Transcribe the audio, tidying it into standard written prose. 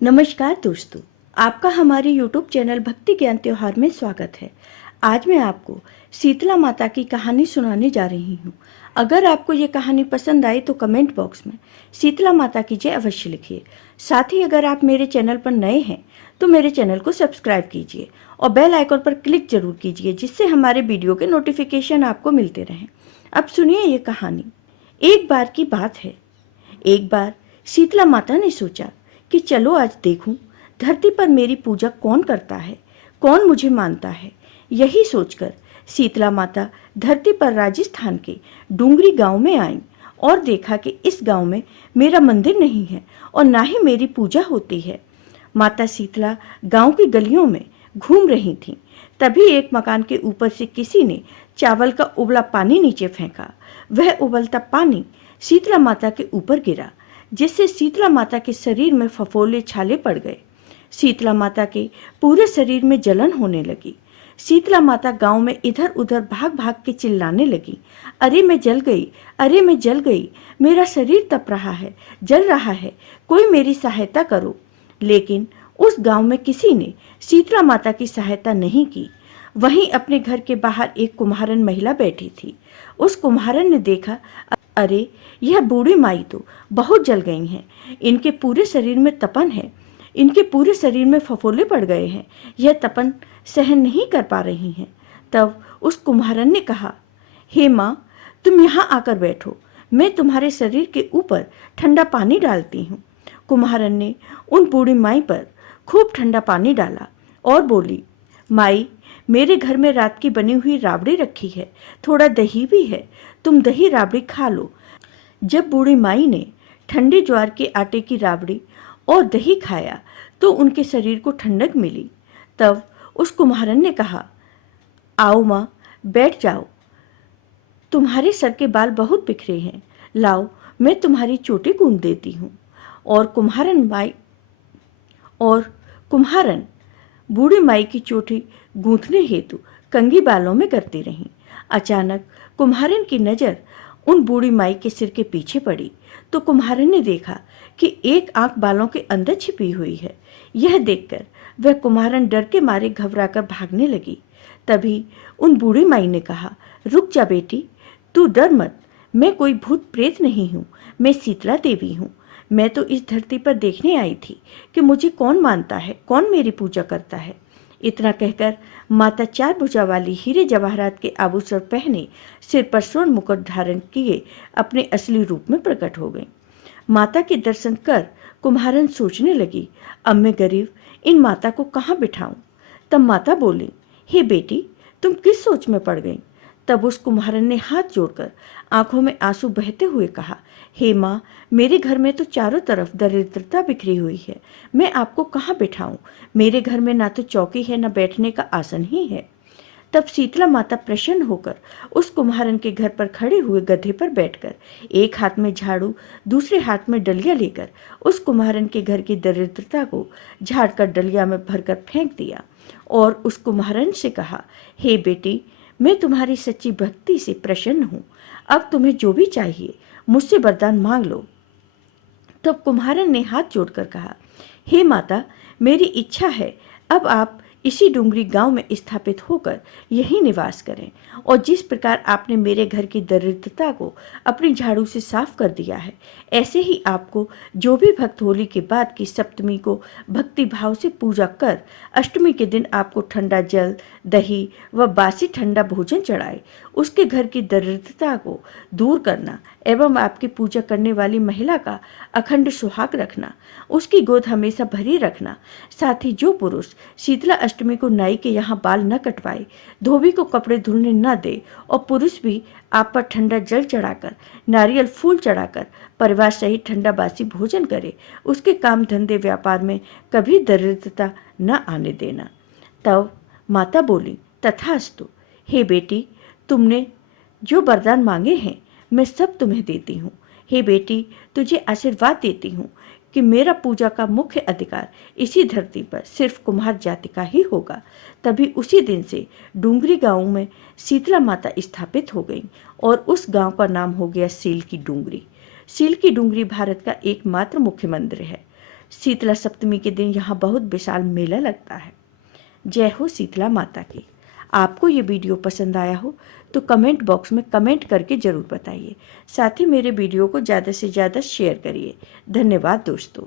नमस्कार दोस्तों, आपका हमारे YouTube चैनल भक्ति ज्ञान त्योहार में स्वागत है। आज मैं आपको शीतला माता की कहानी सुनाने जा रही हूँ। अगर आपको ये कहानी पसंद आई तो कमेंट बॉक्स में शीतला माता की जय अवश्य लिखिए। साथ ही अगर आप मेरे चैनल पर नए हैं तो मेरे चैनल को सब्सक्राइब कीजिए और बेल आइकन पर क्लिक जरूर कीजिए, जिससे हमारे वीडियो के नोटिफिकेशन आपको मिलते रहें। अब सुनिए ये कहानी। एक बार की बात है। एक बार शीतला माता ने सोचा कि चलो आज देखूं धरती पर मेरी पूजा कौन करता है, कौन मुझे मानता है। यही सोचकर शीतला माता धरती पर राजस्थान के डूंगरी गांव में आई और देखा कि इस गांव में मेरा मंदिर नहीं है और ना ही मेरी पूजा होती है। माता शीतला गांव की गलियों में घूम रही थीं। तभी एक मकान के ऊपर से किसी ने चावल का उबला पानी नीचे फेंका। वह उबलता पानी शीतला माता के ऊपर गिरा, जिससे शीतला माता के शरीर में फफोले छाले पड़ गए। शीतला माता के पूरे शरीर में जलन होने लगी। शीतला माता गांव में इधर उधर भाग भाग के चिल्लाने लगी, अरे मैं जल गई, अरे मैं जल गई, मेरा शरीर तप रहा है, जल रहा है, कोई मेरी सहायता करो। लेकिन उस गांव में किसी ने शीतला माता की सहायता नहीं की। वहीं अपने घर के बाहर एक कुम्हारन महिला बैठी थी। उस कुम्हारन ने देखा, अरे यह बूढ़ी माई तो बहुत जल गई हैं, इनके पूरे शरीर में तपन है, इनके पूरे शरीर में फफोले पड़ गए हैं, यह तपन सहन नहीं कर पा रही हैं। तब उस कुम्हारन ने कहा, हे माँ, तुम यहाँ आकर बैठो, मैं तुम्हारे शरीर के ऊपर ठंडा पानी डालती हूँ। कुम्हारन ने उन बूढ़ी माई पर खूब ठंडा पानी डाला और बोली, माई, मेरे घर में रात की बनी हुई राबड़ी रखी है, थोड़ा दही भी है, तुम दही राबड़ी खा लो। जब बूढ़ी माई ने ठंडे ज्वार के आटे की राबड़ी और दही खाया तो उनके शरीर को ठंडक मिली। तब उस कुम्हारन ने कहा, आओ माँ, बैठ जाओ, तुम्हारे सर के बाल बहुत बिखरे हैं, लाओ मैं तुम्हारी चोटी गूंथ देती हूँ। और कुम्हारन बूढ़ी माई की चोटी गूंथने हेतु कंघी बालों में करती रहीं। अचानक कुम्हारन की नज़र उन बूढ़ी माई के सिर के पीछे पड़ी तो कुम्हारन ने देखा कि एक आंख बालों के अंदर छिपी हुई है। यह देखकर वह कुम्हारन डर के मारे घबराकर भागने लगी। तभी उन बूढ़ी माई ने कहा, रुक जा बेटी, तू डर मत, मैं कोई भूत प्रेत नहीं हूँ, मैं शीतला देवी हूँ। मैं तो इस धरती पर देखने आई थी कि मुझे कौन मानता है, कौन मेरी पूजा करता है। इतना कहकर माता चार भुजा वाली हीरे जवाहरात के आभूषण पहने, सिर पर स्वर्ण मुकुट धारण किए अपने असली रूप में प्रकट हो गई। माता के दर्शन कर कुम्हारन सोचने लगी, अब मैं गरीब इन माता को कहाँ बिठाऊं। तब माता बोली, हे बेटी, तुम किस सोच में पड़ गई। तब उस कुम्हारन ने हाथ जोड़कर आंखों में आंसू बहते हुए कहा, हे माँ, मेरे घर में तो चारों तरफ दरिद्रता बिखरी हुई है, मैं आपको कहाँ बिठाऊं। मेरे घर में ना तो चौकी है, ना बैठने का आसन ही है। तब शीतला माता प्रसन्न होकर उस कुम्हारन के घर पर खड़े हुए गधे पर बैठकर एक हाथ में झाड़ू, दूसरे हाथ में डलिया लेकर उस कुम्हारन के घर की दरिद्रता को झाड़कर डलिया में भरकर फेंक दिया और उस कुम्हारन से कहा, हे बेटी, मैं तुम्हारी सच्ची भक्ति से प्रसन्न हूँ, अब तुम्हें जो भी चाहिए मुझसे वरदान मांग लो। तब कुम्हारन ने हाथ जोड़कर कहा, हे माता, मेरी इच्छा है अब आप इसी डूंगरी गांव में स्थापित होकर यहीं निवास करें और जिस प्रकार आपने मेरे घर की दरिद्रता को अपनी झाड़ू से साफ कर दिया है, ऐसे ही आपको जो भी भक्त होली के बाद की सप्तमी को भक्ति भाव से पूजा कर अष्टमी के दिन आपको ठंडा जल, दही व बासी ठंडा भोजन चढ़ाए, उसके घर की दरिद्रता को दूर करना एवं आपकी पूजा करने वाली महिला का अखंड सुहाग रखना, उसकी गोद हमेशा भरी रखना। साथ ही जो पुरुष शीतला अष्टमी को नाई के यहाँ बाल न कटवाए, धोबी को कपड़े धुलने न दे और पुरुष भी आप पर ठंडा जल चढ़ाकर, नारियल फूल चढ़ाकर परिवार सहित ठंडा बासी भोजन करे, उसके काम धंधे व्यापार में कभी दरिद्रता न आने देना। तब माता बोली, तथास्तु, हे बेटी, तुमने जो वरदान मांगे हैं मैं सब तुम्हें देती हूँ। हे बेटी, तुझे आशीर्वाद देती हूँ कि मेरा पूजा का मुख्य अधिकार इसी धरती पर सिर्फ कुम्हार जाति का ही होगा। तभी उसी दिन से डूंगरी गांव में शीतला माता स्थापित हो गई और उस गांव का नाम हो गया सील की डूंगरी। सील की डूंगरी भारत का एकमात्र मुख्य मंदिर है। शीतला सप्तमी के दिन यहाँ बहुत विशाल मेला लगता है। जय हो शीतला माता की। आपको ये वीडियो पसंद आया हो तो कमेंट बॉक्स में कमेंट करके ज़रूर बताइए। साथ ही मेरे वीडियो को ज़्यादा से ज़्यादा शेयर करिए। धन्यवाद दोस्तों।